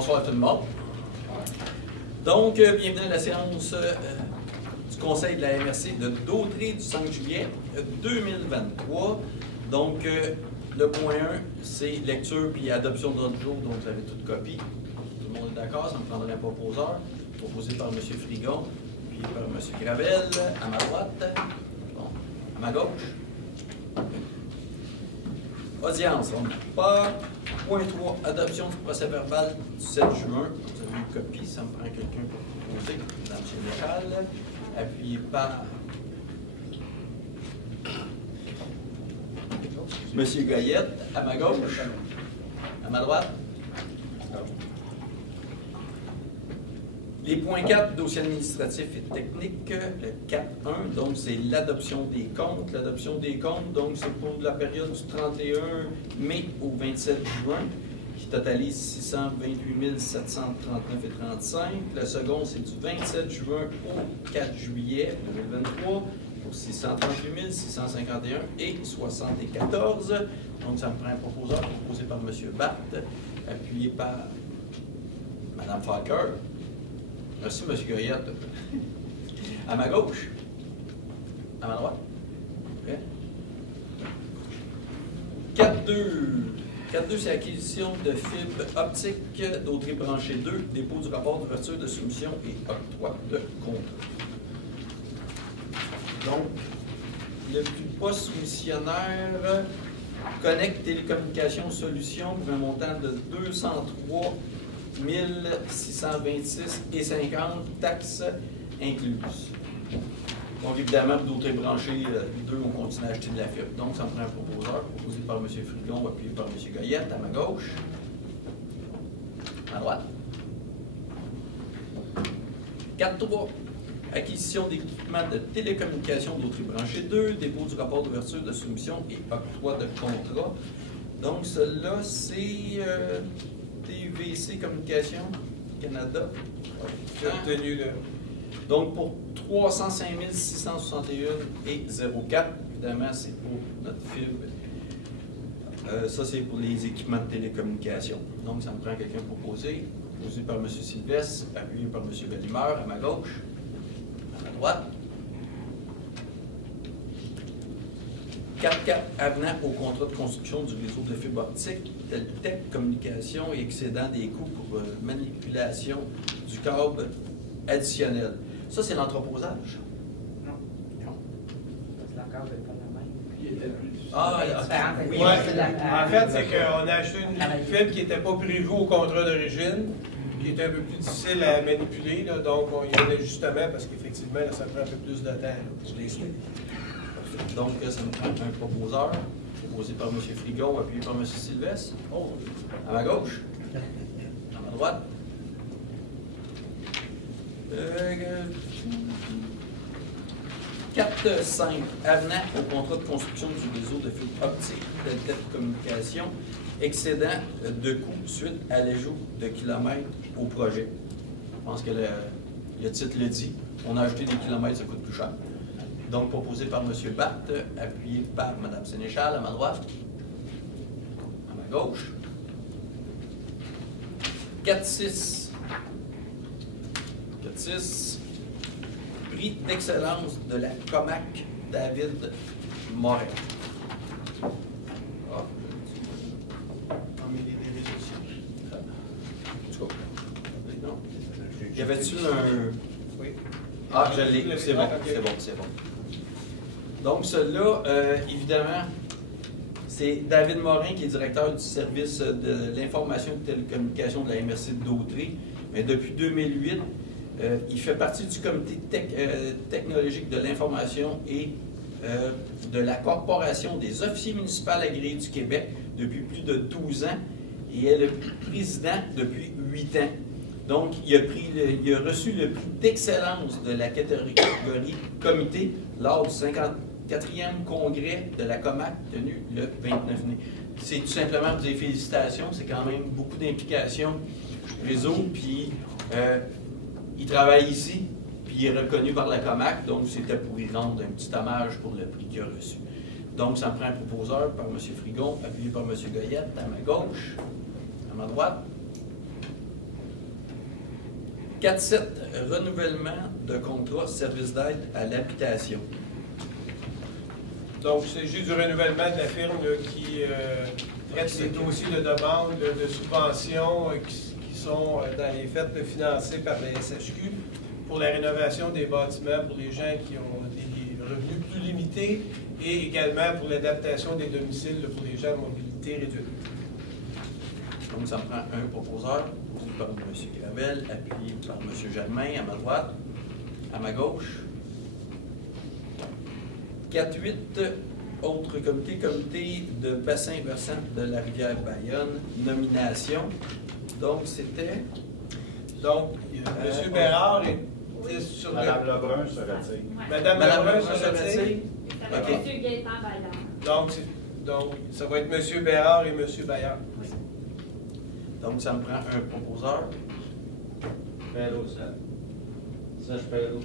Bonsoir à tout le monde. Donc, bienvenue à la séance du Conseil de la MRC de Dautrey du 5 juillet 2023. Donc, le point 1, c'est lecture puis adoption de l'ordre du jour, donc vous avez toute copie. Tout le monde est d'accord, ça me prendrait un proposeur, proposé par M. Frigon, puis par M. Gravel, à ma droite, bon, à ma gauche. Audience, on n'a pas. Point 3, adoption du procès-verbal du 7 juin. Vous avez une copie, ça me prend quelqu'un pour proposer, Madame Sénéchal, appuyé par Monsieur Goyette, à ma gauche, à ma droite. Les points 4, dossier administratif et technique, le 4.1, donc c'est l'adoption des comptes. L'adoption des comptes, donc c'est pour la période du 31 mai au 27 juin, qui totalise 628 739,35. Le second, c'est du 27 juin au 4 juillet 2023 pour 638 651,74. Donc ça me prend un proposeur proposé par M. Batt, appuyé par Mme Falker. Merci, M. Goyette. À ma gauche? À ma droite? OK. 4.2, c'est acquisition de fibres optiques Dautrey branché 2, dépôt du rapport d'ouverture de soumission et octroi de contrat. Donc, le plus bas soumissionnaire, Connect Télécommunications Solutions pour un montant de 203 626,50, taxes incluses. Donc, évidemment, pour Dautrey branché 2, on continue à acheter de la fibre. Donc, ça me prend un proposeur, proposé par M. Frigon, appuyé par M. Goyette, à ma gauche. À droite. 4.3. Acquisition d'équipements de télécommunications Dautrey branché 2, dépôt du rapport d'ouverture de soumission et octroi de contrat. Donc, celle-là, c'est TVC Communication Canada. Obtenu là. Donc, pour 305 661,04, évidemment, c'est pour notre fibre. Ça, c'est pour les équipements de télécommunication. Donc, ça me prend quelqu'un proposé par M. Sylvestre, appuyé par M. Bellimeur, à ma gauche, à ma droite. 4.4, avenant au contrat de construction du réseau de fibre optique, Teltec Communication et excédant des coûts pour manipulation du câble additionnel. Ça, c'est l'entreposage? Non. Non. Le câble n'est pas la même. Ah, Oui. En fait, c'est qu'on a acheté une fibre qui n'était pas prévue au contrat d'origine, qui était un peu plus difficile à manipuler, là, donc il y a un ajustement parce qu'effectivement, ça prend un peu plus de temps. Là. Je l'ai expliqué. Donc, ça me prend un proposeur, proposé par M. Frigon, appuyé par M. Sylvestre. Oh, à ma gauche. À ma droite. 4.5, avenant au contrat de construction du réseau de fibre optique de télécommunication, excédent de coûts suite à l'ajout de kilomètres au projet. Je pense que le titre le dit. On a ajouté des kilomètres, ça coûte plus cher. Donc, proposé par M. Batt, appuyé par Mme Sénéchal, à ma droite, à ma gauche. 4.6. 4.6. Prix d'excellence de la Comac David Morin. Ah, non. Y avait-tu un. Oui. Ah, je l'ai. C'est bon, c'est bon, c'est bon. Donc, celui-là, évidemment, c'est David Morin qui est directeur du service de l'information et de télécommunication de la MRC de Dautrey. Mais depuis 2008, il fait partie du comité technologique de l'information et de la Corporation des officiers municipaux agréés du Québec depuis plus de 12 ans et est le président depuis 8 ans. Donc, il a reçu le prix d'excellence de la catégorie comité lors du 54e congrès de la Comac tenu le 29 mai. C'est tout simplement pour dire félicitations, c'est quand même beaucoup d'implications réseau, puis il travaille ici, puis il est reconnu par la Comac, donc c'était pour y rendre un petit hommage pour le prix qu'il a reçu. Donc, ça me prend un proposeur par M. Frigon, appuyé par M. Goyette, à ma gauche, à ma droite. 4.7, renouvellement de contrat service d'aide à l'habitation. Donc, il s'agit du renouvellement de la firme là, qui traite des dossiers de demande de subventions qui sont dans les faits financés par la SHQ pour la rénovation des bâtiments pour les gens qui ont des revenus plus limités et également pour l'adaptation des domiciles là, pour les gens à mobilité réduite. Donc, ça me prend un proposeur, par M. Gravel, appuyé par M. Germain, à ma droite, à ma gauche. 4.8, autre comité de bassin versant de la rivière Bayonne, nomination. Donc, c'était... Donc, M. Bérard était sur Madame Lebrun se retire. Madame Lebrun se retire. OK. M. Gaétan Bayard. Donc, ça va être M. Bérard et M. Bayard. Donc, ça me prend un proposeur. Perrault, ça. Serge Perrault.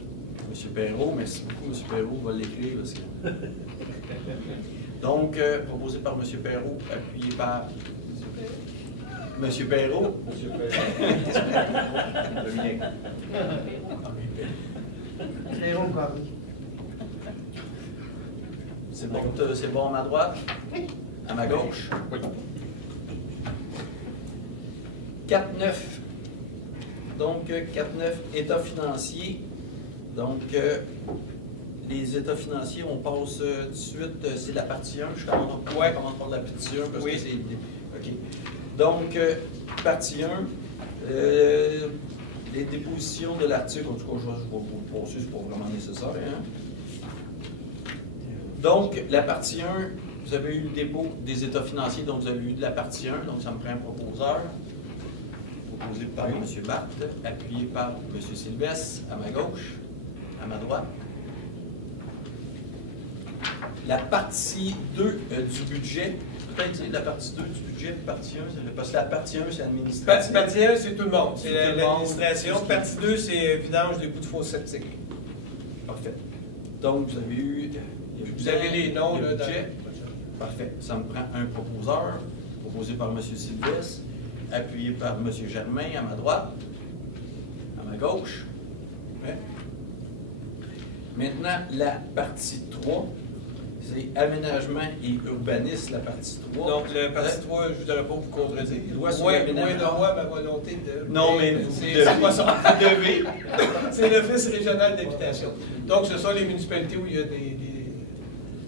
M. Perrault, merci beaucoup, M. Perrault, on va l'écrire. Parce que... Donc, proposé par M. Perrault, appuyé par M. Perrault. Monsieur Perrault. Dominique. Perrault, quoi. C'est bon à ma droite? Oui. À ma gauche? Oui. 4.9. Donc, 4.9, état financier. Donc, les états financiers, on passe tout de suite, c'est la partie 1. Je commence par la partie 1 parce que c'est... OK. Donc, partie 1, les dépositions de l'article, en tout cas, je vais vous passer, c'est pas vraiment nécessaire. Hein? Donc, la partie 1, vous avez eu le dépôt des états financiers, donc vous avez eu de la partie 1, donc ça me prend un proposeur. Proposé par M. Barthes, appuyé par M. Sylvestre, à ma gauche, à ma droite. La partie 2 du budget, peut-être dire la partie 2 du budget, partie 1, parce que la partie 1, c'est administratif. Partie 1, c'est tout le monde, c'est Tout le l'administration. monde. Partie 2, c'est vidange des bouts de fosse septique. Parfait. Donc, vous avez eu... Vous avez les noms le là, dans budget. Parfait. Ça me prend un proposeur, proposé par M. Sylvestre, appuyé par M. Germain, à ma droite, à ma gauche. Ouais. Maintenant, la partie 3, c'est aménagement et urbanisme, la partie 3. Donc, la partie 3, je ne voudrais pas vous contredire. Loi sur Moins l'aménagement. de moi, ma volonté de... Non, mais vous c'est devez. pas ça. Vous devez. C'est l'Office régional d'habitation. Donc, ce sont les municipalités où il y a des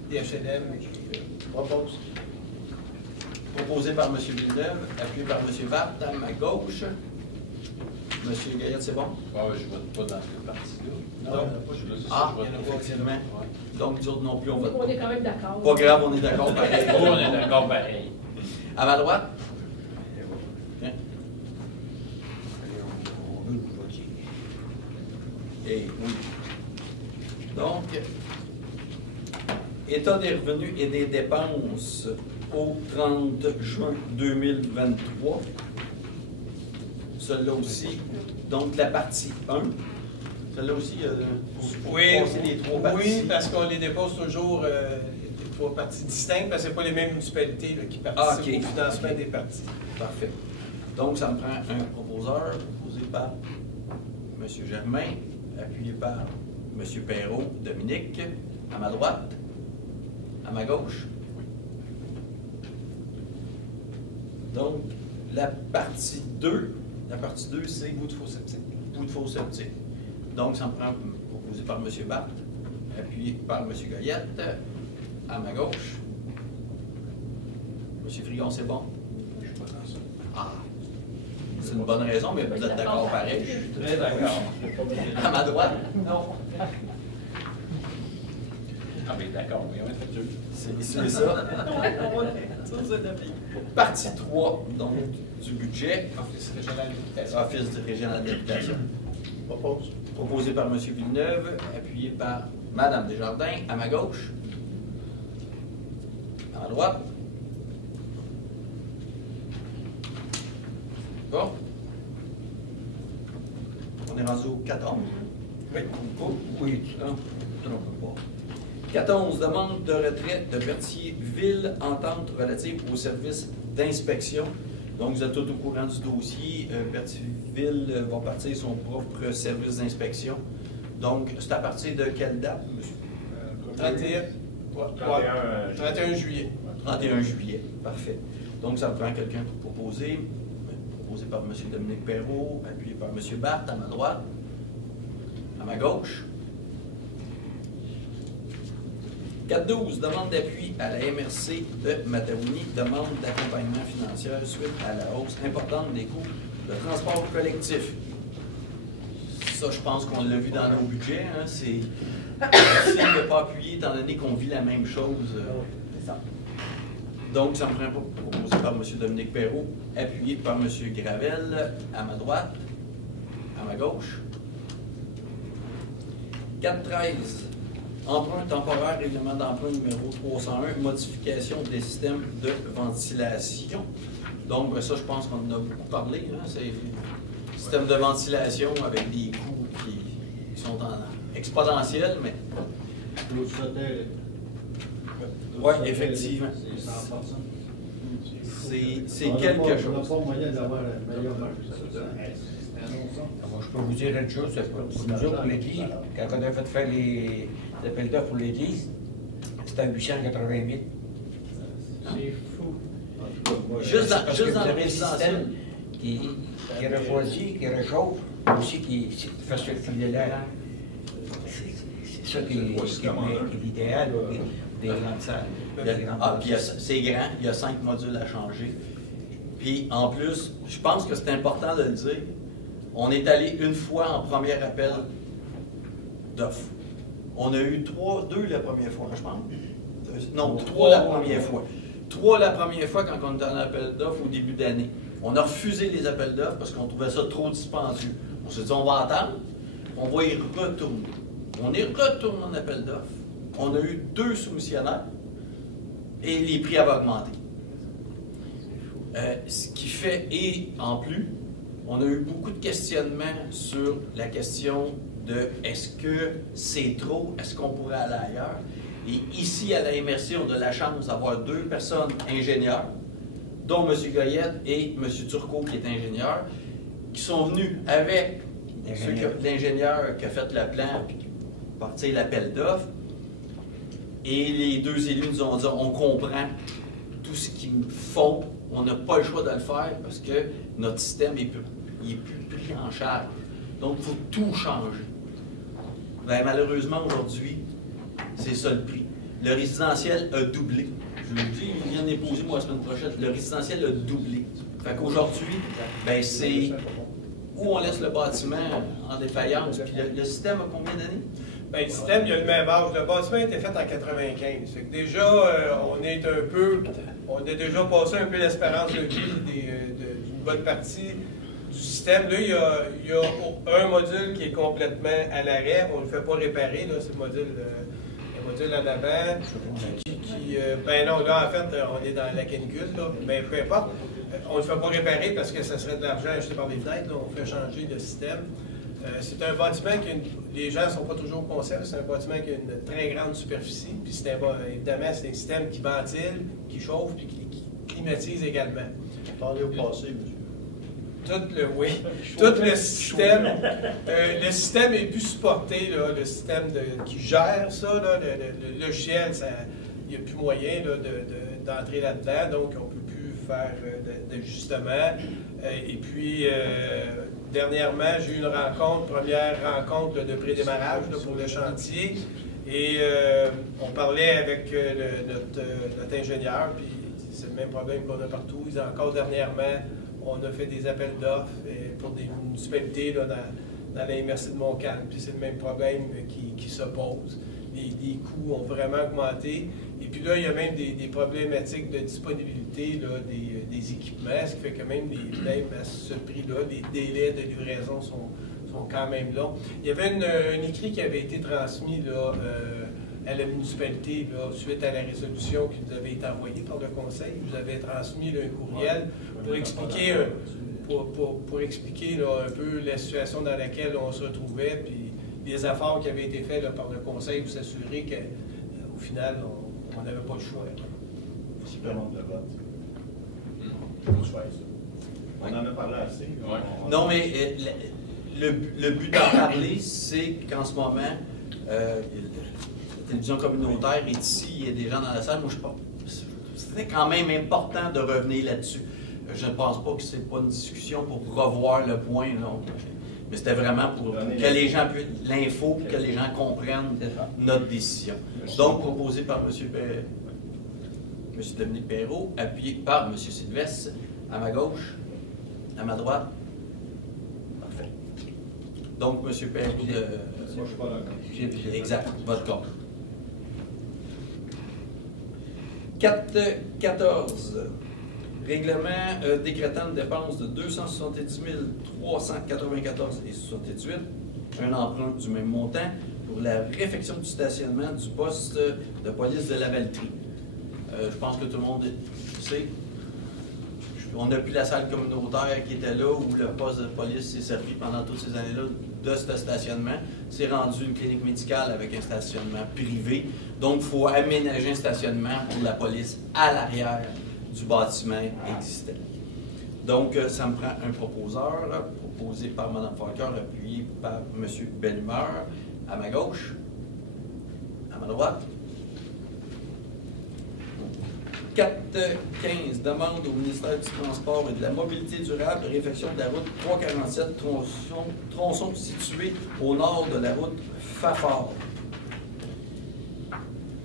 HLM qui proposent. Proposé par M. Villeneuve, appuyé par M. Barthes, à ma gauche. M. Gaillette, c'est bon? Ah oui, je ne vote pas dans cette partie-là. Non. Ah, je vote effectivement. Ouais. Donc, nous autres non plus, on vote On est quand même d'accord. pas grave, on est d'accord pareil. Oh, on est d'accord pareil. À ma droite? Bien. Et oui. Donc, état des revenus et des dépenses au 30 juin 2023. Celle-là aussi. Donc, la partie 1. Celle-là aussi, pour Oui, passer les trois parties. oui, parce qu'on les dépose toujours les trois parties distinctes, parce que ce n'est pas les mêmes municipalités là, qui participent au financement des parties. Parfait. Donc, ça me prend un proposeur proposé par M. Germain, appuyé par M. Perrault, Dominique, à ma droite, à ma gauche. Donc, la partie 2, c'est Bout de fosse septique. bout de fosse septique. Donc, ça me prend proposé par M. Barthes, appuyé par M. Goyette, à ma gauche. M. Frigon, c'est bon? Je suis pas dans ça. Ah, c'est une bonne raison, mais vous êtes d'accord pareil. Je suis très d'accord. À ma droite? Non. Ah, mais d'accord, oui, on est fait deux. C'est ça. Partie 3, donc, du budget. Office régional d'habitation. Office régional d'habitation. Propose. Proposé par M. Villeneuve, appuyé par Mme Desjardins, à ma gauche. À ma droite. Bon. On est rendu au 14. Oui. Oui, tu ne trompes pas. 14, demande de retrait de Berthier-Ville, entente relative au service d'inspection. Donc, vous êtes tous au courant du dossier. Berthierville va partir son propre service d'inspection. Donc, c'est à partir de quelle date, monsieur? 31 juillet. 31 juillet, parfait. Donc, ça me prend quelqu'un pour proposer. Proposé par M. Dominique Perrault, appuyé par M. Barthes, à ma droite, à ma gauche. 4.12, demande d'appui à la MRC de Mataouni, demande d'accompagnement financier suite à la hausse importante des coûts de transport collectif. Ça, je pense qu'on l'a vu dans nos budgets. Hein, c'est difficile de ne pas appuyer étant donné qu'on vit la même chose. Donc, ça me prend proposé par M. Dominique Perrault, appuyé par M. Gravel, à ma droite, à ma gauche. 4.13. Emprunt temporaire, règlement d'emprunt numéro 301, modification des systèmes de ventilation. Donc, ça, je pense qu'on en a beaucoup parlé. Hein? C'est un système de ventilation avec des coûts qui sont exponentiels, mais... Oui, effectivement. C'est quelque chose. On n'a pas moyen d'avoir la meilleure marge. Moi, je peux vous dire une chose, c'est pour nous autres, pour l'Église, quand on a fait faire les appels d'offres pour l'Église, c'était à 880 000. C'est fou. Juste dans le le système qui refroidit, qui réchauffe, aussi qui fait circuler l'air. C'est ça qui est l'idéal des grandes salles. Puis c'est grand, il y a 5 modules à changer. Puis en plus, je pense que c'est important de le dire, on est allé une fois en premier appel d'offres. On a eu 2 la première fois, je pense. Non, 3 la première fois. 3 la première fois quand on était en appel d'offres au début d'année. On a refusé les appels d'offres parce qu'on trouvait ça trop dispendieux. On s'est dit, on va attendre, on va y retourner. On est retourné en appel d'offres. On a eu 2 soumissionnaires et les prix avaient augmenté. Ce qui fait, et en plus, on a eu beaucoup de questionnements sur la question de est-ce que c'est trop, est-ce qu'on pourrait aller ailleurs? Et ici, à la MRC, on a la chance d'avoir 2 personnes ingénieurs, dont M. Goyette et M. Turcot, qui est ingénieur, qui sont venus avec l'ingénieur qui a fait le plan, puis qui partit l'appel d'offres. Et les 2 élus nous ont dit, on comprend tout ce qu'ils font, on n'a pas le choix de le faire parce que notre système n'est plus pris en charge. Donc, il faut tout changer. Bien, malheureusement, aujourd'hui, c'est ça le prix. Le résidentiel a doublé. Je vous le dis, il vient de déposer, moi, la semaine prochaine. Le résidentiel a doublé. Fait qu'aujourd'hui, ben, c'est où on laisse le bâtiment en défaillance. Puis le système a combien d'années? Bien, le système, il y a le même âge. Le bâtiment a été fait en 95. Fait que déjà, on a déjà passé un peu l'espérance de vie d'une bonne partie du système. Là, il y a un module qui est complètement à l'arrêt. On ne le fait pas réparer. C'est le module en avant. Ben non, là, en fait, on est dans la canicule. Mais peu importe. On ne le fait pas réparer parce que ça serait de l'argent acheté par les fenêtres. On fait changer le système. C'est un bâtiment les gens ne sont pas toujours conscients, c'est un bâtiment qui a une très grande superficie, puis évidemment, c'est un système qui ventile, qui chauffe, puis qui climatise également. Parlez au passé, monsieur. Tout le système, le système est plus supporté, là, le système qui gère ça, là, le logiciel, il n'y a plus moyen d'entrer là-dedans, donc on ne peut plus faire d'ajustement. Et puis, dernièrement, j'ai eu une première rencontre de prédémarrage pour le chantier. Et on parlait avec notre ingénieur, puis c'est le même problème qu'on a partout. Encore dernièrement, on a fait des appels d'offres pour des municipalités là, dans la MRC de Montcalm. Puis c'est le même problème qui se pose. Les coûts ont vraiment augmenté. Et puis là, il y a même des problématiques de disponibilité là, des équipements, ce qui fait que même à ce prix-là, les délais de livraison sont quand même longs. Il y avait un écrit qui avait été transmis là, à la municipalité là, suite à la résolution qui nous avait été envoyée par le conseil. Vous avez transmis là, un courriel pour expliquer, pour expliquer là, un peu la situation dans laquelle on se retrouvait, puis les efforts qui avaient été faits là, par le conseil pour s'assurer qu'au final, on n'avait pas le choix. Supplément de vote. On en a parlé assez. Non, mais le but d'en parler, c'est qu'en ce moment, la télévision communautaire est ici, il y a des gens dans la salle. Moi, je pense c'était quand même important de revenir là-dessus. Je ne pense pas que c'est pas une discussion pour revoir le point, non. Mais c'était vraiment pour que les gens puissent l'info, pour que les gens comprennent notre décision. Donc, proposé par M. Dominique Perrault, appuyé par M. Sylvestre, à ma gauche, à ma droite. Parfait. Donc, M. Perrault de... Moi, je suis pas d'accord. Exact, votre corps. 4.14. Règlement décrétant une dépense de 270 394,78 un emprunt du même montant pour la réfection du stationnement du poste de police de Lavaltrie. Je pense que tout le monde sait. On n'a plus la salle communautaire qui était là où le poste de police s'est servi pendant toutes ces années-là de ce stationnement. C'est rendu une clinique médicale avec un stationnement privé. Donc, il faut aménager un stationnement pour la police à l'arrière du bâtiment existant. Donc, ça me prend un proposeur, proposé par Mme Falcoeur, appuyé par M. Bellumeur, à ma gauche, à ma droite. 4.15, demande au ministère du Transport et de la Mobilité durable de réfection de la route 347, tronçon situé au nord de la route Fafard.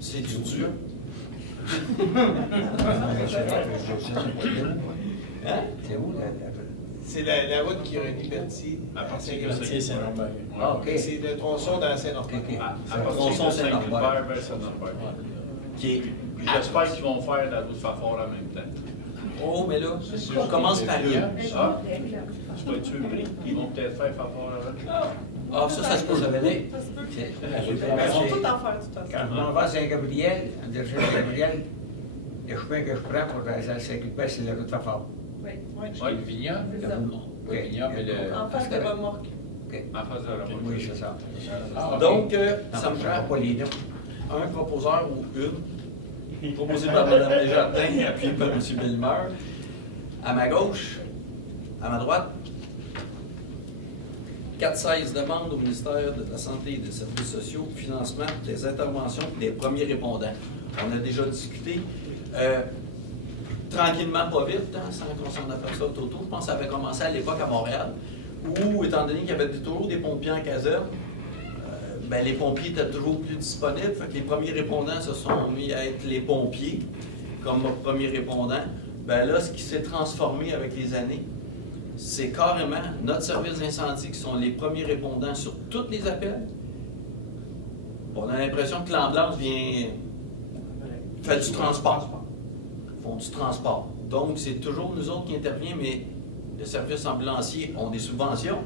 C'est du dur. Hein? C'est où C'est la route qui relie Berthier à Saint-Norbert. Ah, OK. C'est le tronçon dans Saint-Norbert. Le tronçon Saint-Norbert. J'espère qu'ils vont faire la route Fafard en même temps. Oh, mais là, on commence par eux. Ah, je peux être sûr, ils vont peut-être faire Fafard avant. Ah, ça se peut, j'avais dit. Ils vont tout en faire, de toute façon. Quand on va à Saint-Gabriel, à Saint-Gabriel, le chemin que je prends pour s'occuper, c'est la route Fafard. Oui. Oui, le vignoble. C'est ça. Le vignoble et le. En face de la remorque. En face de la remorque. Oui, c'est ça. Donc, ça me prend pas les noms. un proposeur ou une, proposé par Mme Desjardins, appuyé par M. Bellemeur. À ma gauche, à ma droite, 4.16, demande au ministère de la Santé et des Services sociaux, financement des interventions des premiers répondants. On a déjà discuté. Tranquillement, pas vite, hein, sans qu'on s'en aperçoive autour. Je pense que ça avait commencé à l'époque à Montréal, où, étant donné qu'il y avait toujours des pompiers en caserne, ben, les pompiers étaient toujours plus disponibles. Fait que les premiers répondants se sont mis à être les pompiers comme premiers répondants. Ben là, ce qui s'est transformé avec les années, c'est carrément notre service d'incendie qui sont les premiers répondants sur tous les appels. On a l'impression que l'ambulance vient faire du transport. Ils font du transport. Donc, c'est toujours nous autres qui intervenons, mais les services ambulanciers ont des subventions.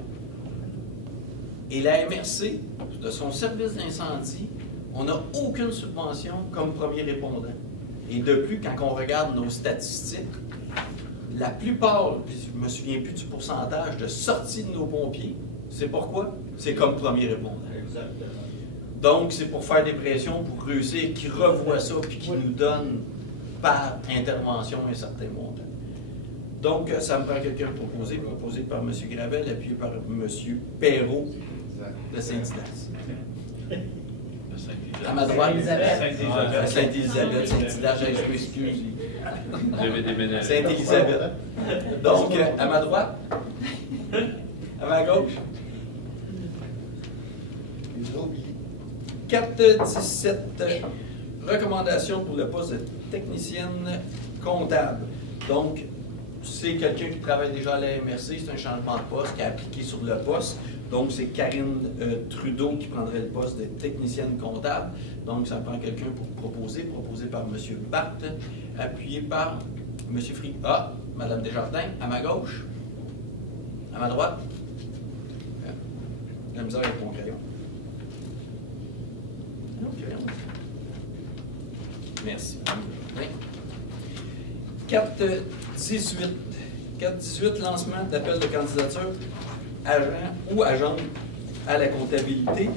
Et la MRC, de son service d'incendie, on n'a aucune subvention comme premier répondant. Et de plus, quand on regarde nos statistiques, la plupart, je ne me souviens plus du pourcentage de sortie de nos pompiers, c'est pourquoi? C'est comme premier répondant. Exactement. Donc, c'est pour faire des pressions, pour réussir, qu'ils revoient ça, puis qu'ils nous donnent par intervention un certain montant. Donc, ça me prend quelqu'un proposé par M. Gravel, appuyé par M. Perrault de Saint-Didas. À ma droite, Sainte-Élisabeth, Saint-Didas, je m'excuse. Sainte-Élisabeth. Donc, à ma droite, à ma gauche, 4.17, recommandation pour le poste de technicienne comptable. Donc, c'est quelqu'un qui travaille déjà à la MRC, c'est un changement de poste qui a appliqué sur le poste. Donc, c'est Karine Trudeau qui prendrait le poste de technicienne comptable. Donc, ça prend quelqu'un pour proposé par M. Barthes, appuyé par M. Frick. Ah, Mme Desjardins, à ma gauche, à ma droite. La misère avec mon crayon. Merci. 4.18, lancement d'appel de candidature, agent ou agente à la comptabilité.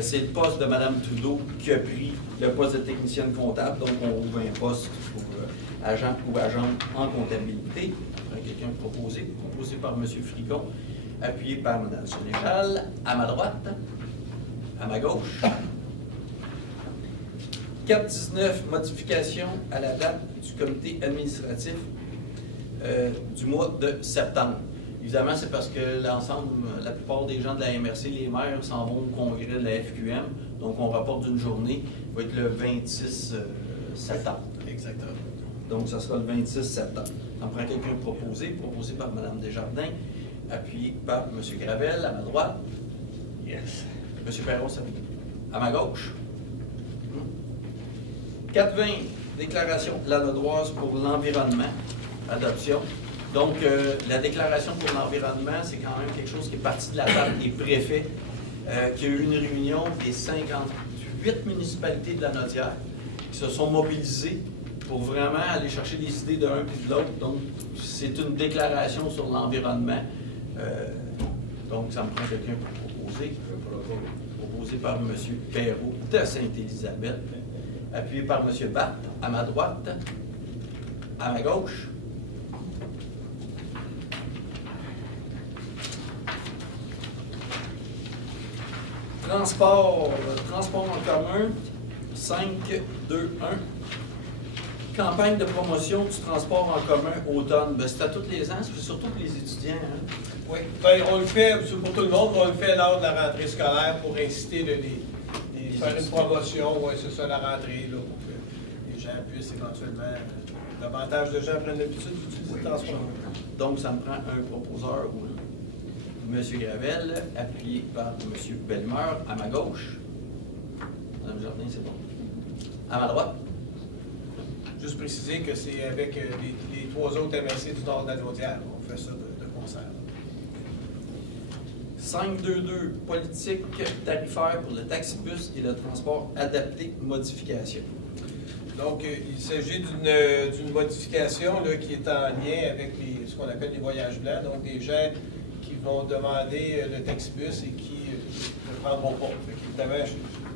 C'est le poste de Mme Trudeau qui a pris le poste de technicienne comptable. Donc, on ouvre un poste pour agent ou agente en comptabilité. Quelqu'un proposé par M. Frigon, appuyé par Mme Sénéchal, à ma droite, à ma gauche. 419, modification à la date du comité administratif du mois de septembre. Évidemment, c'est parce que l'ensemble, la plupart des gens de la MRC, les maires, s'en vont au congrès de la FQM. Donc, on rapporte d'une journée, va être le 26 septembre. Exactement. Donc, ça sera le 26 septembre. On prend quelqu'un proposé par Mme Desjardins, appuyé par M. Gravel, à ma droite. Yes. M. Perron, à ma gauche. 420, déclaration lanaudoise pour l'environnement, adoption. Donc, la déclaration pour l'environnement, c'est quand même quelque chose qui est parti de la table des préfets, qui a eu une réunion des 58 municipalités de la Naudière qui se sont mobilisées pour vraiment aller chercher des idées d'un et de l'autre. Donc, c'est une déclaration sur l'environnement. Donc, ça me prend quelqu'un pour proposer. Proposé par M. Perrault de Sainte-Élisabeth, appuyé par M. Barthes, à ma droite, à ma gauche. Transport en commun, 5-2-1. Campagne de promotion du transport en commun automne. Ben, c'est à tous les ans, c'est surtout pour les étudiants. Hein? Oui, ben, on le fait pour tout le monde, on le fait lors de la rentrée scolaire pour inciter faire une promotion. Oui, c'est ça, la rentrée, là, pour que les gens puissent éventuellement, davantage de gens prennent l'habitude d'utiliser le transport. Donc, ça me prend un proposeur, M. Gravel, appuyé par M. Bellemeur, à ma gauche. Mme Jardin, c'est bon. À ma droite. Juste préciser que c'est avec les trois autres MRC du nord de la Naudière. On fait ça de concert. 522, politique tarifaire pour le taxibus et le transport adapté, modification. Donc, il s'agit d'une modification là, qui est en lien avec ce qu'on appelle les voyages blancs, donc des gens qui vont demander le taxibus et qui ne le prendront pas. Évidemment,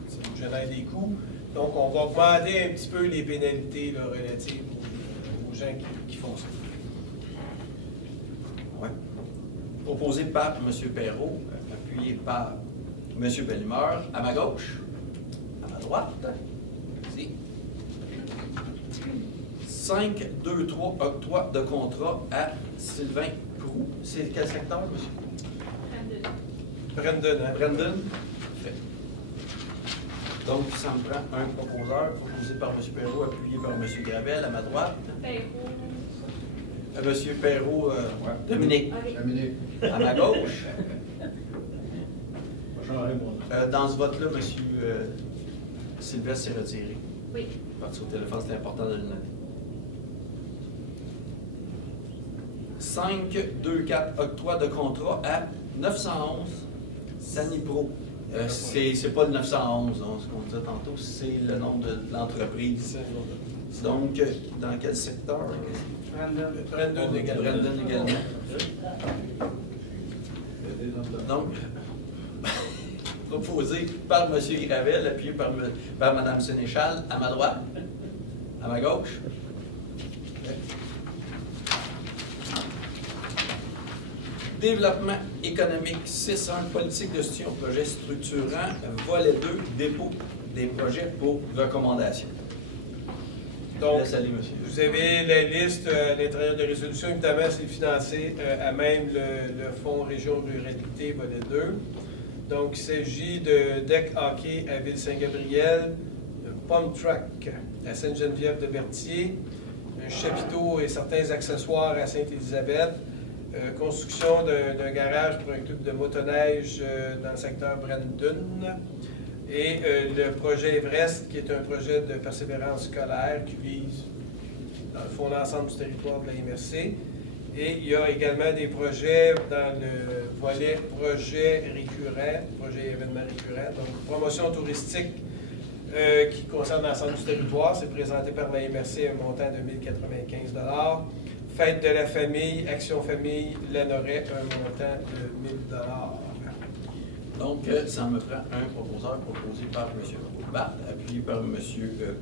ça nous génère des coûts. Donc, on va augmenter un petit peu les pénalités là, relatives aux gens qui font ça. Oui. Proposé par M. Perrault, appuyé par M. Bellemeur, à ma gauche, à ma droite. Merci. 5-2-3, octroi de contrat à Sylvain Proux. C'est quel secteur, M. Brandon. Hein? Brandon. Donc, ça me prend un proposeur, proposé par M. Perrault, appuyé par M. Gravel, à ma droite. M. Perrault, Dominique. Dominique. À ma gauche. Moi, Dans ce vote-là, M. Sylvestre s'est retiré. Oui. Parti au téléphone, c'est important de le noter. 5-2-4, octroi de contrat à 911 Sanipro. C'est pas le 911, hein, ce qu'on disait tantôt, c'est le nom de l'entreprise. Donc, dans quel secteur? Brandon également. Brandon également. Donc, proposé par M. Gravel, appuyé par Mme Sénéchal, à ma droite, à ma gauche. Développement économique 6.1, politique de soutien au projet structurant, volet 2, dépôt des projets pour recommandation. Donc, laisse aller, monsieur. Vous avez la liste à l'intérieur de résolution. Évidemment, c'est financé à même le Fonds Région Ruralité, volet 2. Donc, il s'agit de deck hockey à Ville-Saint-Gabriel, pump track à Sainte-Geneviève-de-Berthier, un chapiteau et certains accessoires à Sainte-Élisabeth, construction d'un garage pour un club de motoneige dans le secteur Brandon, et le projet Everest, qui est un projet de persévérance scolaire qui vise, dans le fond, l'ensemble du territoire de la MRC. Et il y a également des projets dans le volet projet récurrent, projet événement récurrent, donc promotion touristique qui concerne l'ensemble du territoire. C'est présenté par la MRC à un montant de 1 095 $. Fête de la famille, Action Famille, Lanoret, un montant de 1 000 $. Donc, ça me prend un proposeur proposé par M. Barthes, appuyé par M.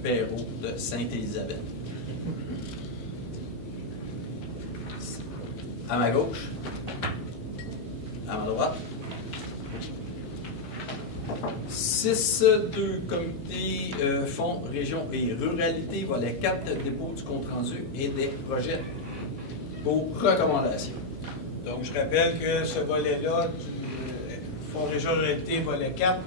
Perrault de Sainte-Élisabeth. À ma gauche. À ma droite. 6-2 comité fonds, région et ruralité, volet 4, dépôt du compte-rendu et des projets pour recommandation. Donc, je rappelle que ce volet-là du fonds région ruralité, volet 4,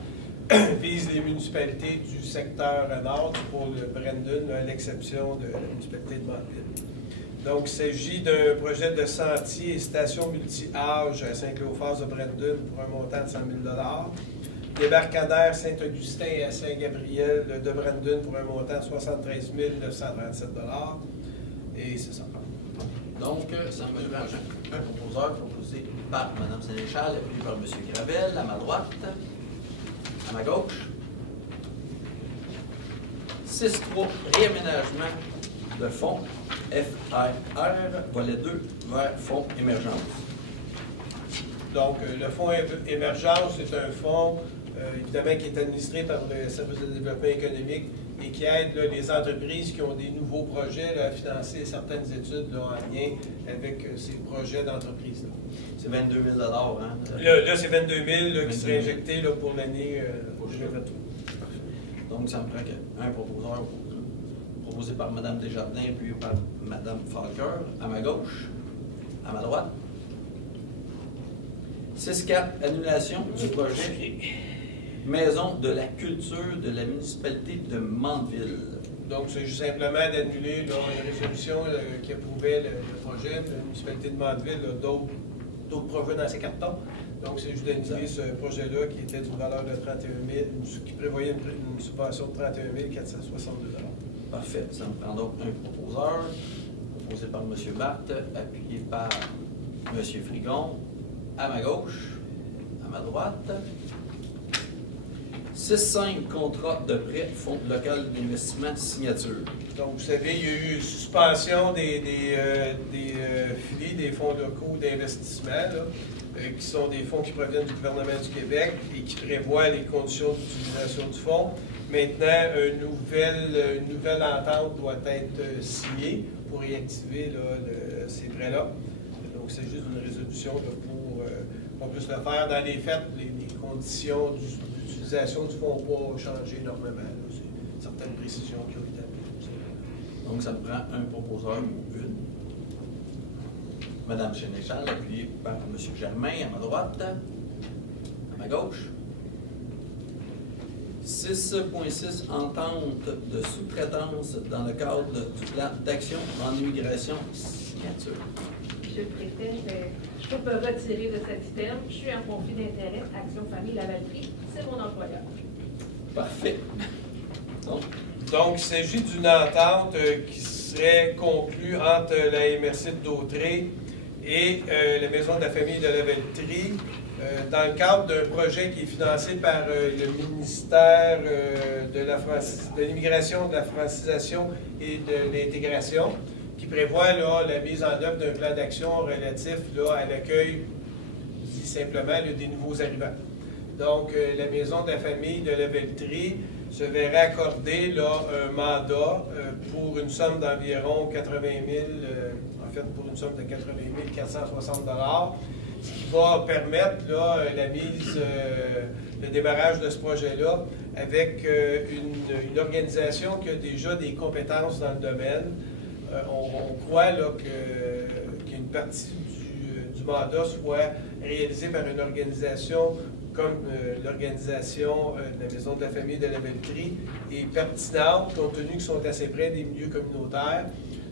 vise les municipalités du secteur nord, du pôle Brandon, à l'exception de la municipalité de Mandeville. Donc, il s'agit d'un projet de sentier et station multi-âge à Saint-Cléophas de Brandon pour un montant de 100 000 $. Débarcadère Saint-Augustin à Saint-Gabriel de Brandon pour un montant de 73 937 $. Et c'est ça. Donc, ça me met un proposeur proposé par Mme Sénéchal, appuyé par M. Gravel, à ma droite, à ma gauche. 6-3, réaménagement de fonds FRR, volet 2, vers fonds émergence. Donc, le fonds émergence, c'est un fonds, évidemment, qui est administré par le service de développement économique et qui aide là, les entreprises qui ont des nouveaux projets là, à financer certaines études là, en lien avec ces projets d'entreprise. C'est 22 000 hein? Là, c'est 22 000 là, qui seraient injectés là, pour l'année 2023. Donc, ça me prend un proposeur proposé par Mme Desjardins puis par Mme Falker, à ma gauche, à ma droite. 6-4, annulation du projet Maison de la culture de la municipalité de Mandeville. Donc, c'est juste simplement d'annuler une résolution qui approuvait le projet. La municipalité de Mandeville a d'autres projets dans ses cartons. Donc, c'est juste d'annuler ce projet-là qui était d'une valeur de 31 000, qui prévoyait une subvention de 31 462 $. Parfait. Ça me prend donc un proposeur, proposé par M. Barthes, appuyé par M. Frigon, à ma gauche, à ma droite. 6-5, contrat de prêt, fonds local d'investissement, signature. Donc, vous savez, il y a eu une suspension des filets des fonds locaux d'investissement, qui sont des fonds qui proviennent du gouvernement du Québec et qui prévoient les conditions d'utilisation du fonds. Maintenant, une nouvelle entente doit être signée pour réactiver ces prêts-là. Donc, c'est juste une résolution pour qu'on puisse le faire. Dans les faits, les conditions d'utilisation du fonds n'ont pas changé énormément. C'est certaines précisions qui ont été appliquées. Donc, ça me prend un proposeur ou une. Mme Sénéchal, appuyée par M. Germain, à ma droite, à ma gauche. 6.6, entente de sous-traitance dans le cadre du plan d'action en immigration, signature. Monsieur le Préfet, je peux me retirer de cet item. Je suis en conflit d'intérêt. Action Famille Lavaltrie, c'est mon employeur. Parfait. Donc, il s'agit d'une entente qui serait conclue entre la MRC de Dautré et la Maison de la Famille de Lavaltrie dans le cadre d'un projet qui est financé par le ministère de l'Immigration, de la Francisation et de l'Intégration, qui prévoit là, la mise en œuvre d'un plan d'action relatif là, à l'accueil, dit simplement, là, des nouveaux arrivants. Donc, la Maison de la Famille de Lavaltrie se verrait accorder là, un mandat pour une somme d'environ 80 000, en fait, pour une somme de 80 460 $, ce qui va permettre là, la mise, le démarrage de ce projet-là avec une organisation qui a déjà des compétences dans le domaine. On croit qu'une partie du mandat soit réalisée par une organisation comme l'organisation de la Maison de la Famille de Lavaltrie est pertinente, compte tenu qu'ils sont assez près des milieux communautaires.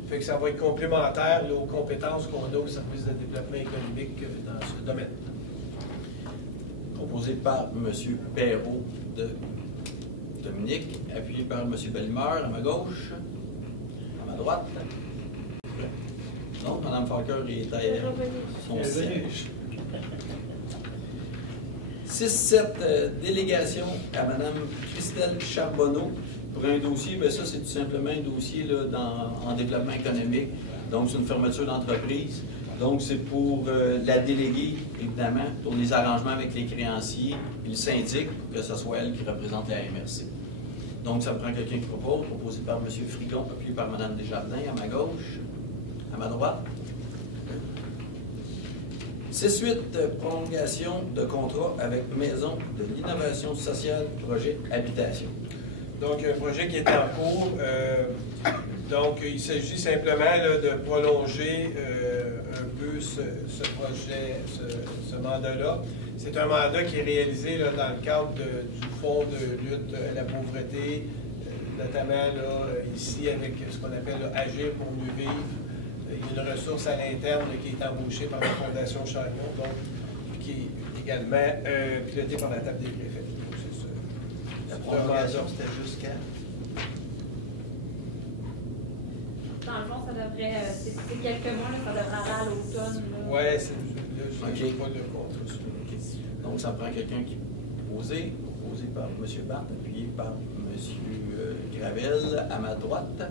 Fait que ça va être complémentaire là, aux compétences qu'on a au service de développement économique dans ce domaine. Proposé par M. Perrault de Dominique, appuyé par M. Bellemeur, à ma gauche, à ma droite. Donc, Mme Falker est à son siège. 6-7, délégation à Mme Christelle Charbonneau pour un dossier. Bien, ça, c'est tout simplement un dossier là, en développement économique. Donc, c'est une fermeture d'entreprise. Donc, c'est pour la déléguer, évidemment, pour les arrangements avec les créanciers et le syndic, pour que ce soit elle qui représente la MRC. Donc, ça me prend quelqu'un qui propose, proposé par M. Frigon, appuyé par Mme Desjardins, à ma gauche, à ma droite. 6-8, prolongation de contrat avec Maison de l'Innovation Sociale, projet Habitation. Donc, un projet qui est en cours. Donc, il s'agit simplement là, de prolonger un peu ce projet, ce mandat-là. C'est un mandat qui est réalisé là, dans le cadre du Fonds de lutte à la pauvreté, notamment là, ici avec ce qu'on appelle là, Agir pour mieux vivre. Il y a une ressource à l'interne qui est embauchée par la Fondation Chagnon, donc qui est également pilotée par la table des préfets. La prolongation, c'était jusqu'à? Dans le fond, ça devrait, c'est quelques mois, là, ça devrait aller à l'automne. Oui, c'est pas le contre. Donc, ça prend quelqu'un qui est proposé par M. Barthes, appuyé par M. Gravel, à ma droite, à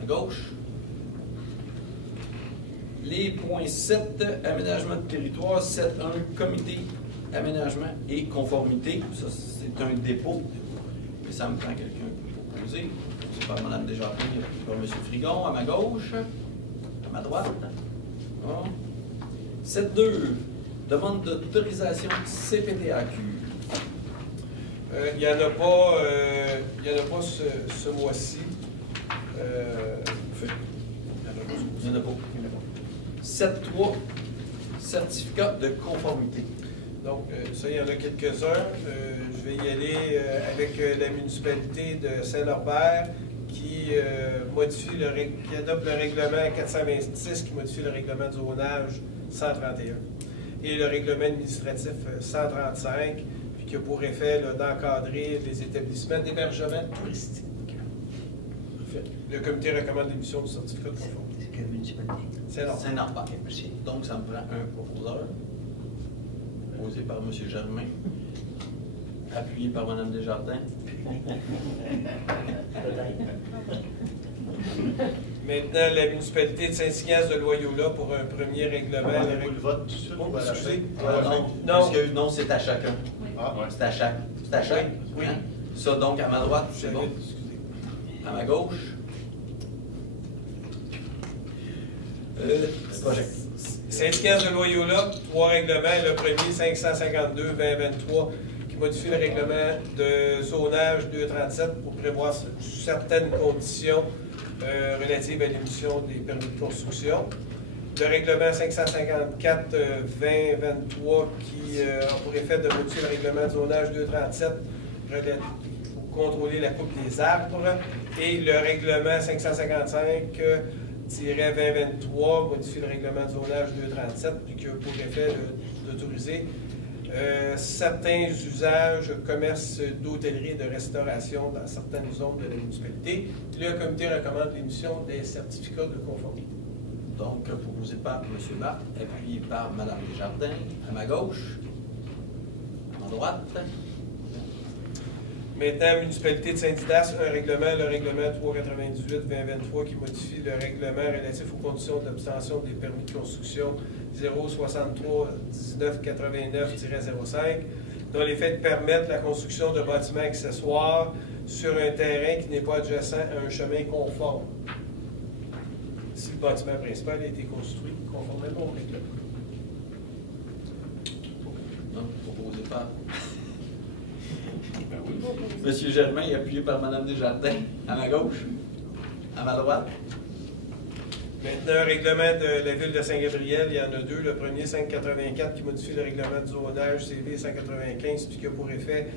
ma gauche. Les points 7, aménagement de territoire, 7.1, comité, aménagement et conformité. Ça, c'est un dépôt, mais ça me prend quelqu'un pour poser. C'est par Mme Desjardins, par M. Frigon, à ma gauche, à ma droite. Bon. 7.2, demande d'autorisation CPTAQ. Il n'y en a pas ce mois-ci. Il n'y en a pas. 7.3, certificat de conformité. Donc, ça, il y en a quelques-uns. Je vais y aller avec la municipalité de Saint-Norbert qui adopte le règlement 426 qui modifie le règlement de zonage 131 et le règlement administratif 135 puis qui a pour effet d'encadrer les établissements d'hébergement touristique. Parfait. Le comité recommande l'émission du certificat de conformité. C'est quelle municipalité? Saint-Norbert. Donc, ça me prend un proposeur, proposé par M. Germain, appuyé par Mme Desjardins. Maintenant, la municipalité de Saint-Ignace de Loyola pour un premier règlement. On le vote tout de suite ou à la fin? Non, c'est à chacun. Ah, ouais. C'est à chaque. C'est à chaque. Oui. Hein? Ça, donc, à ma droite, c'est bon. À ma gauche. Projet. Saint-Ignace de Loyola, 3 règlements. Le premier, 552-2023, qui modifie le règlement de zonage 237 pour prévoir certaines conditions relatives à l'émission des permis de construction. Le règlement 554-2023 qui a pour effet de modifier le règlement de zonage 237 pour contrôler la coupe des arbres. Et le règlement 555-2023 modifie le règlement de zonage 237 puis qui a pour effet d'autoriser certains usages, commerces d'hôtellerie et de restauration dans certaines zones de la municipalité. Le comité recommande l'émission des certificats de conformité. Donc, proposé par M. Barthes, appuyé par Mme Desjardins, à ma gauche, à ma droite. Maintenant, municipalité de Saint-Didas, un règlement, le règlement 398-2023 qui modifie le règlement relatif aux conditions d'obtention des permis de construction 063-1989-05, dont l'effet de permettre la construction de bâtiments accessoires sur un terrain qui n'est pas adjacent à un chemin conforme. Si le bâtiment principal a été construit conformément au règlement. Donc, proposé par M. Germain, appuyé par Mme Desjardins, à ma gauche, à ma droite. Maintenant, un règlement de la ville de Saint-Gabriel, il y en a deux. Le premier, 584, qui modifie le règlement de zonage CV 195, puis qui a pour effet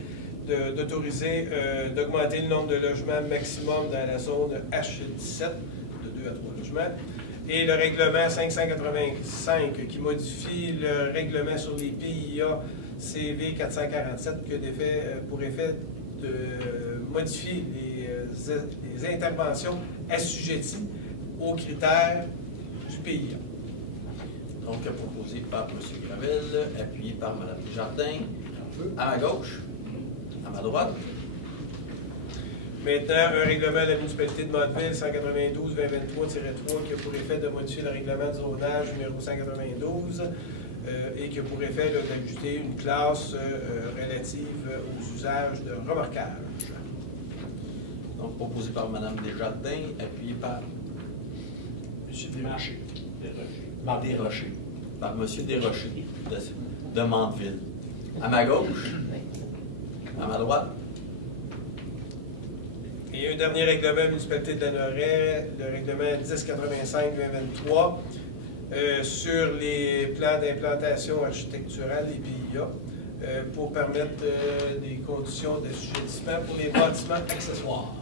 d'autoriser, d'augmenter le nombre de logements maximum dans la zone H17, de 2 à 3 logements. Et le règlement 585, qui modifie le règlement sur les PIA CV 447, qui a pour effet de modifier les interventions assujetties aux critères du PIA. Donc, proposé par M. Gravel, appuyé par Mme Desjardins, à ma gauche, à ma droite. Maintenant, un règlement de la municipalité de Motteville, 192-2023-3, qui a pour effet de modifier le règlement de zonage numéro 192 et qui a pour effet d'ajouter une classe relative aux usages de remorquage. Donc, proposé par Mme Desjardins, appuyé par M. Desrochers. Desrochers. par M. Desrochers de Mandeville. À ma gauche, à ma droite. Et un dernier règlement municipalité de Lanoraie, le règlement 1085-2023, sur les plans d'implantation architecturale, les BIA, pour permettre des conditions d'assujettissement pour les bâtiments accessoires,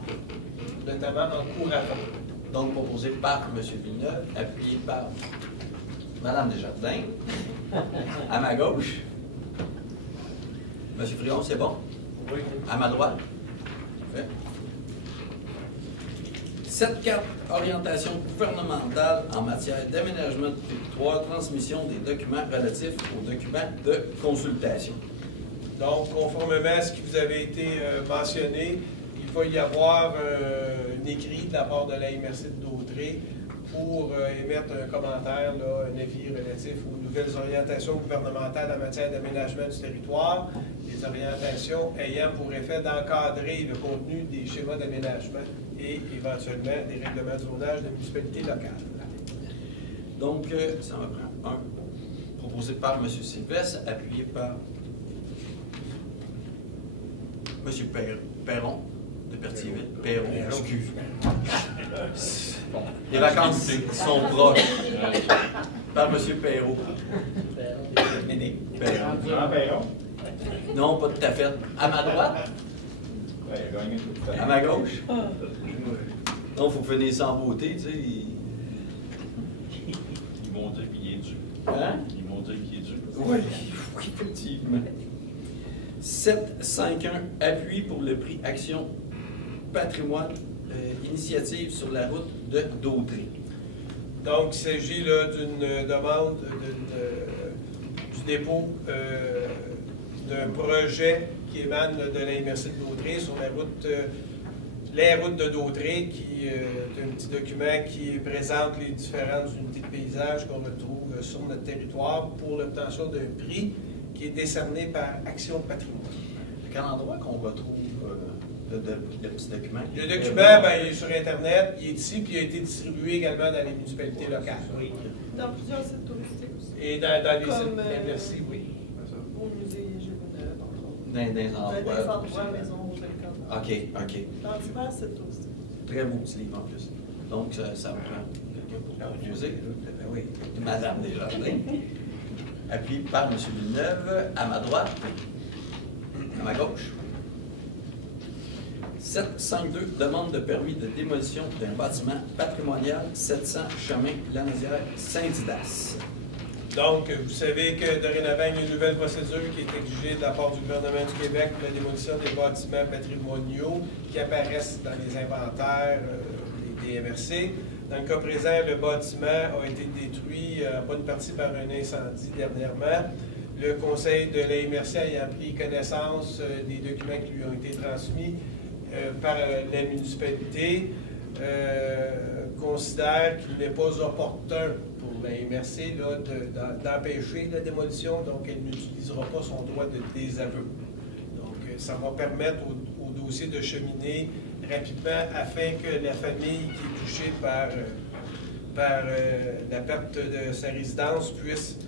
notamment en cours à fond. Donc proposé par M. Villeneuve, appuyé par Mme Desjardins. À ma gauche, M. Frion, c'est bon? Oui. À ma droite? Parfait. 7.4, orientation gouvernementale en matière d'aménagement de territoire, transmission des documents relatifs aux documents de consultation. Donc, conformément à ce qui vous avait été mentionné, il va y avoir un écrit de la part de la MRC de Dautré pour émettre un commentaire, là, un avis relatif aux nouvelles orientations gouvernementales en matière d'aménagement du territoire, les orientations ayant pour effet d'encadrer le contenu des schémas d'aménagement et éventuellement des règlements de zonage de municipalités locales. Donc, ça me prend un proposé par M. Sylvestre, appuyé par M. Perron, de Pertiville. Perron, excuse. Les vacances sont proches. Par M. Perrault. Perron. Jean Perron? Non, pas tout à fait. À ma droite? Ouais, il a gagné tout le temps. À ma gauche? Non, il faut finir sans beauté, tu sais. Ils vont dire qu'il est dû. Hein? Ils vont dire qu'il est dû. Oui, effectivement. 751, appui pour le prix Action Patrimoine, initiative sur la route de Dautré. Donc, il s'agit là d'une demande du dépôt d'un projet qui émane de la MRC de Dautré sur la route de Dautré, qui est un petit document qui présente les différentes unités de paysage qu'on retrouve sur notre territoire pour l'obtention d'un prix qui est décerné par Action Patrimoine. À quel endroit qu'on retrouve le petit document? Le document, ben, il est sur Internet, il est ici, puis il a été distribué également dans les municipalités locales. Oui. Dans plusieurs sites touristiques aussi. Et dans les Comme, sites merci, oui. Au musée Gémeneuf, entre autres. Dans des Dans endroits. des endroits, maisons, hôtels, comme OK. dans divers sites touristiques. Très beau petit livre en plus. Donc, ça me prend quelqu'un pour conduire. Ben oui, Madame Desjardins. Appuyé par M. Villeneuve, à ma droite, à ma gauche. 752, demande de permis de démolition d'un bâtiment patrimonial, 700 chemin Lanaudière, Saint-Didas. Donc, vous savez que dorénavant, il y a une nouvelle procédure qui est exigée de la part du gouvernement du Québec pour la démolition des bâtiments patrimoniaux qui apparaissent dans les inventaires des MRC. Dans le cas présent, le bâtiment a été détruit en bonne partie par un incendie dernièrement. Le conseil de la MRC ayant pris connaissance des documents qui lui ont été transmis par la municipalité, considère qu'il n'est pas opportun pour la MRC d'empêcher la démolition, donc elle n'utilisera pas son droit de désaveu. Donc, ça va permettre au dossier de cheminer rapidement afin que la famille qui est touchée par la perte de sa résidence puisse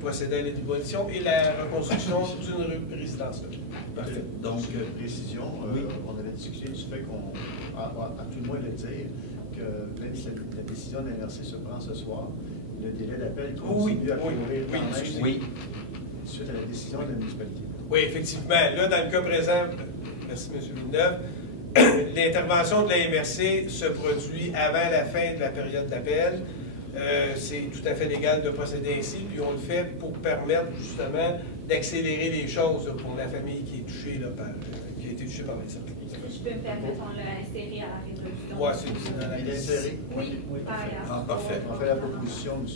procéder à la démolition et la reconstruction d'une résidence. Parfait. Donc, précision, oui. on avait discuté du fait qu'on, à tout le moins le dire, que même si la décision de la MRC se prend ce soir, le délai d'appel continue à courir quand même suite à la décision de la municipalité. Oui, effectivement. Là, dans le cas présent, merci M. Villeneuve, l'intervention de la MRC se produit avant la fin de la période d'appel. C'est tout à fait légal de procéder ainsi, puis on le fait pour permettre justement d'accélérer les choses pour la famille qui est touchée qui a été touchée par l'incendie. Je peux me permettre, on l'a inséré à la résolution. Oui, c'est dans la Il est inséré. Oui, par ailleurs. Ah, parfait. On fait la proposition, M.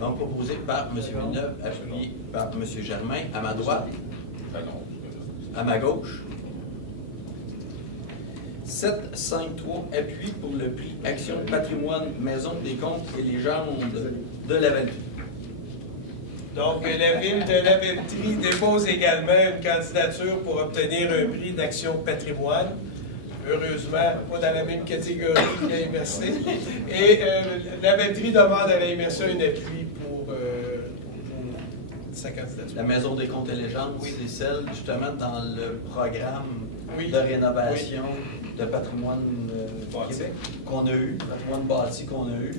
Donc, proposé par M. Villeneuve, appuyé par M. Germain, à ma droite, à ma gauche. 753, appui pour le prix Action Patrimoine Maison des Comptes et légendes de la Valtrie. Donc, la ville de la Valtrie dépose également une candidature pour obtenir un prix d'Action Patrimoine. Heureusement, pas dans la même catégorie que la MRC. Et la Valtrie demande à la MRC un appui pour sa candidature. La Maison des Contes et légendes, Oui. c'est celle justement dans le programme Oui. de rénovation de patrimoine Bâti. Québec qu'on a eu, patrimoine bâti qu'on a eu.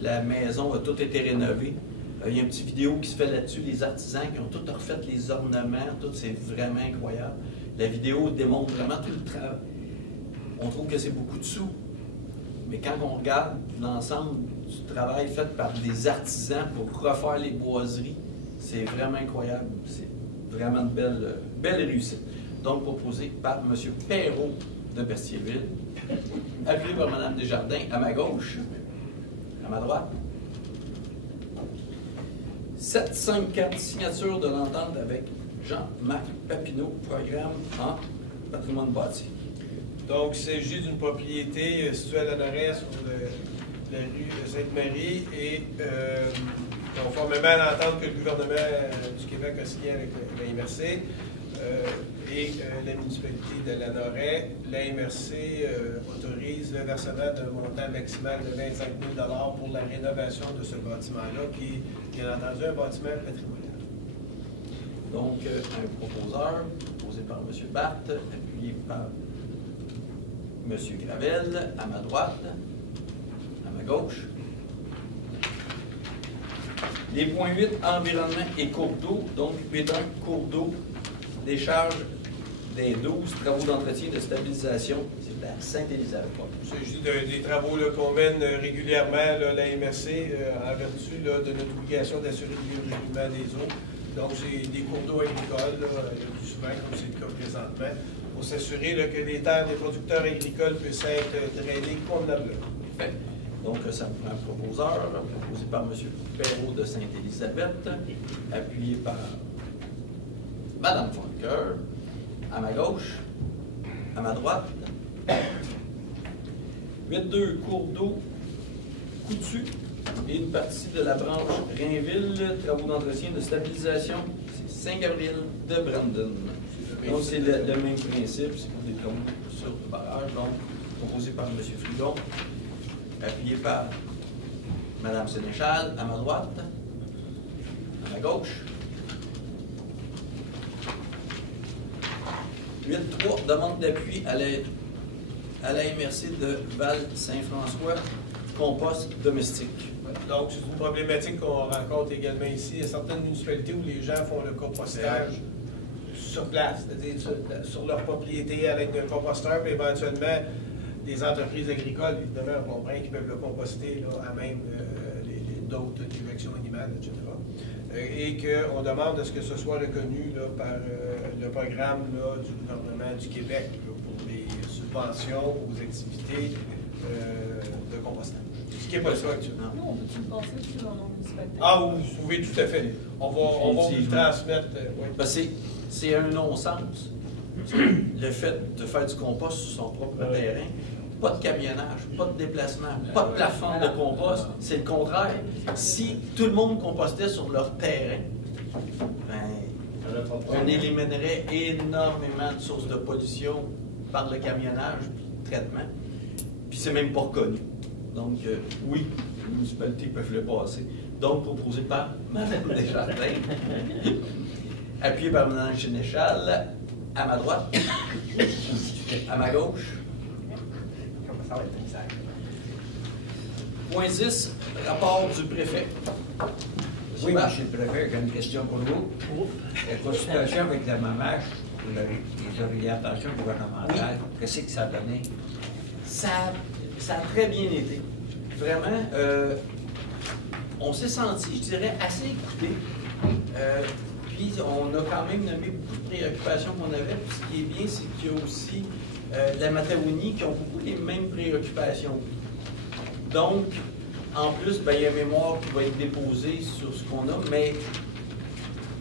La maison a tout été rénovée. Il y a une petite vidéo qui se fait là-dessus, les artisans qui ont tout refait, les ornements, tout, c'est vraiment incroyable. La vidéo démontre vraiment tout le travail. On trouve que c'est beaucoup de sous, mais quand on regarde l'ensemble du travail fait par des artisans pour refaire les boiseries, c'est vraiment incroyable. C'est vraiment une belle réussite. Donc, proposé par M. Perrault de Berthierville, appuyé par Mme Desjardins à ma gauche, à ma droite. 754 signature de l'entente avec Jean-Marc Papineau, programme en patrimoine bâti. Donc, il s'agit d'une propriété située à la nord-est sur la rue Sainte-Marie et conformément à l'entente que le gouvernement du Québec a signée avec la MRC et la municipalité de la Nord-Est, la MRC autorise le versement d'un montant maximal de 25 000 $ pour la rénovation de ce bâtiment-là, qui est bien entendu un bâtiment patrimonial. Donc, un proposeur, proposé par M. Barthes, appuyé par M. Gravel, à ma droite, à ma gauche. Les points 8, environnement et cours d'eau. Donc, 8.1, cours d'eau, décharge des 12 travaux d'entretien de stabilisation. C'est à Sainte-Élisabeth. Il s'agit des travaux qu'on mène régulièrement, là, la MRC, en vertu là, de notre obligation d'assurer le règlement des eaux. Donc, c'est des cours d'eau agricoles, là, le plus souvent, comme c'est le cas présentement, pour s'assurer là, que les terres des producteurs agricoles puissent être drainées convenablement. Fait. Donc, ça me prend un proposeur, proposé par M. Perrault de Sainte-Élisabeth, appuyé par Mme Foncker, à ma gauche, à ma droite. 8.2, cours d'eau Coutu et une partie de la branche Rainville, travaux d'entretien de stabilisation, c'est Saint-Gabriel de Brandon. Donc, c'est le même principe, c'est pour des travaux sur le barrage, donc proposé par M. Fridon, appuyé par Mme Sénéchal, à ma droite, à ma gauche. 8.3, demande d'appui à la MRC de Val-Saint-François, compost domestique. Donc, c'est une problématique qu'on rencontre également ici. Il y a certaines municipalités où les gens font le compostage sur place, c'est-à-dire sur leur propriété avec un composteur, puis éventuellement des entreprises agricoles, évidemment, on comprend qu'ils peuvent le composter là, à même d'autres directions animales, etc. Et qu'on demande à ce que ce soit reconnu là, par le programme là, du gouvernement du Québec là, pour les subventions aux activités de compostage. Ce qui n'est pas le cas actuellement. Nous, on peut-tu le passer sur nos municipalités? Ah oui, tout à fait. On va vous le transmettre. Oui. Ben, c'est un non-sens. Le fait de faire du compost sur son propre terrain, pas de camionnage, pas de déplacement, pas de plafond de compost, c'est le contraire. Si tout le monde compostait sur leur terrain, ben, on éliminerait énormément de sources de pollution par le camionnage et le traitement. Puis c'est même pas reconnu. Donc, oui, les municipalités peuvent le passer. Donc, proposé par Mme Desjardins, appuyé par Mme Sénéchal, à ma droite, à ma gauche. Point 10, rapport du préfet. Oui, monsieur le préfet, j'ai une question pour vous. La consultation avec la MAMAC, les orientations gouvernementales, qu'est-ce que ça a donné? Ça a très bien été. Vraiment, on s'est senti, je dirais, assez écouté. Puis, on a quand même nommé beaucoup de préoccupations qu'on avait. Puis, ce qui est bien, c'est qu'il y a aussi la Matagounie qui ont beaucoup les mêmes préoccupations. Donc, en plus, ben, il y a un mémoire qui va être déposé sur ce qu'on a, mais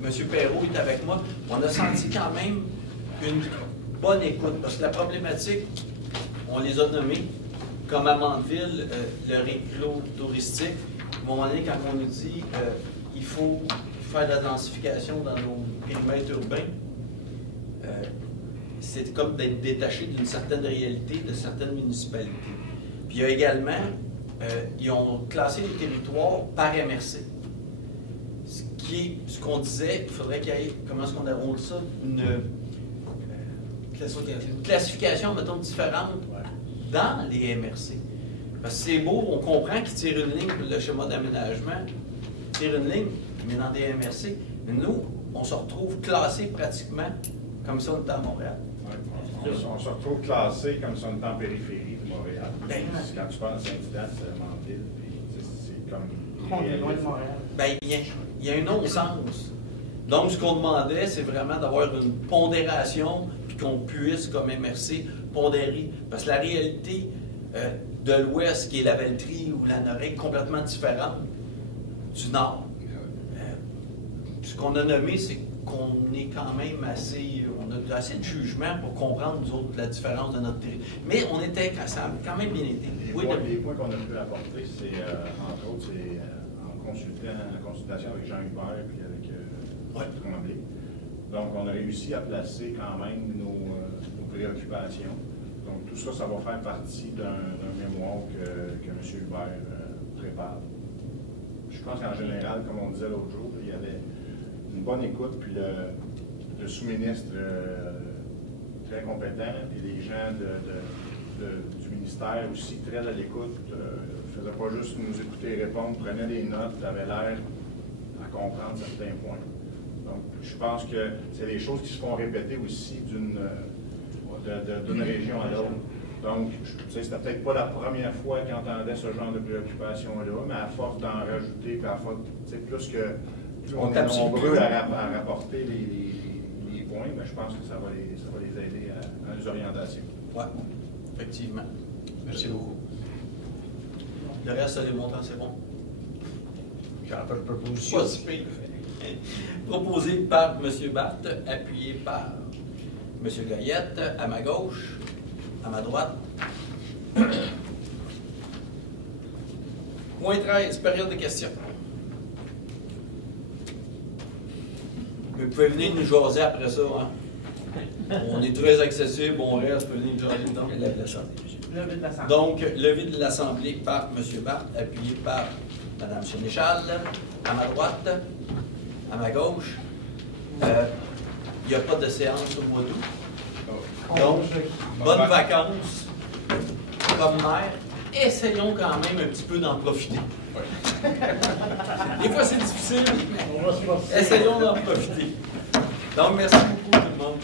M. Perrault est avec moi. On a senti quand même une bonne écoute, parce que la problématique, on les a nommés, comme à Mandeville, le réclos touristique. À un moment donné, quand on nous dit il faut faire de la densification dans nos périmètres urbains, c'est comme d'être détaché d'une certaine réalité de certaines municipalités. Puis il y a également, ils ont classé les territoires par MRC. ce qu'on disait, il faudrait qu'il y ait, comment est-ce qu'on déroule ça, une classification, mettons, différente dans les MRC. Parce que c'est beau, on comprend qu'ils tirent une ligne pour le schéma d'aménagement, ils tirent une ligne, mais dans des MRC. Mais nous, on se retrouve classés pratiquement comme ça, on est à Montréal. Ouais, on se retrouve classé comme si on était en périphérie de Montréal. Quand tu parles de Saint-Hilaire, c'est Mandeville, puis c'est comme... On est loin de Montréal. Bien, il y a un non-sens. Donc, ce qu'on demandait, c'est vraiment d'avoir une pondération, puis qu'on puisse, comme MRC, pondérer. Parce que la réalité de l'Ouest, qui est la Valtrie ou la Norée, est complètement différente du Nord. Ce qu'on a nommé, c'est qu'on est quand même assez... On a assez de jugement pour comprendre, nous autres, la différence de notre territoire. Mais on était quand même bien été. Les points qu'on a pu apporter, c'est, entre autres, c'est en consultation avec Jean Hubert et avec Tremblay. Donc, on a réussi à placer quand même nos préoccupations. Donc, tout ça, ça va faire partie d'un mémoire que M. Hubert prépare. Je pense qu'en général, comme on disait l'autre jour, il y avait une bonne écoute, puis le sous-ministre très compétent, et les gens du ministère aussi très à l'écoute, ne faisaient pas juste nous écouter répondre, prenaient des notes, avaient l'air à comprendre certains points. Donc, je pense que c'est des choses qui se font répéter aussi d'une région à l'autre. Donc, c'était peut-être pas la première fois qu'ils entendaient ce genre de préoccupation-là, mais à force d'en rajouter, puis à force, plus que on est nombreux à rapporter les points, mais je pense que ça va les aider à les orientations. Oui, effectivement. Merci beaucoup. Le reste des montants, c'est bon? J'ai encore une proposition. Proposé par M. Barthes, appuyé par M. Goyette, à ma gauche, à ma droite. Point 13, période de questions. Vous pouvez venir nous jaser après ça. Hein? On est très accessible, on reste, vous pouvez venir nous jaser dedans. Donc, levé de l'Assemblée par M. Barthes, appuyé par Mme Sénéchal, à ma droite, à ma gauche. Il n'y a pas de séance au mois d'août. Donc, bonnes vacances comme maire. Essayons quand même un petit peu d'en profiter. Des fois, c'est difficile, mais essayons d'en profiter. Donc, merci beaucoup tout le monde.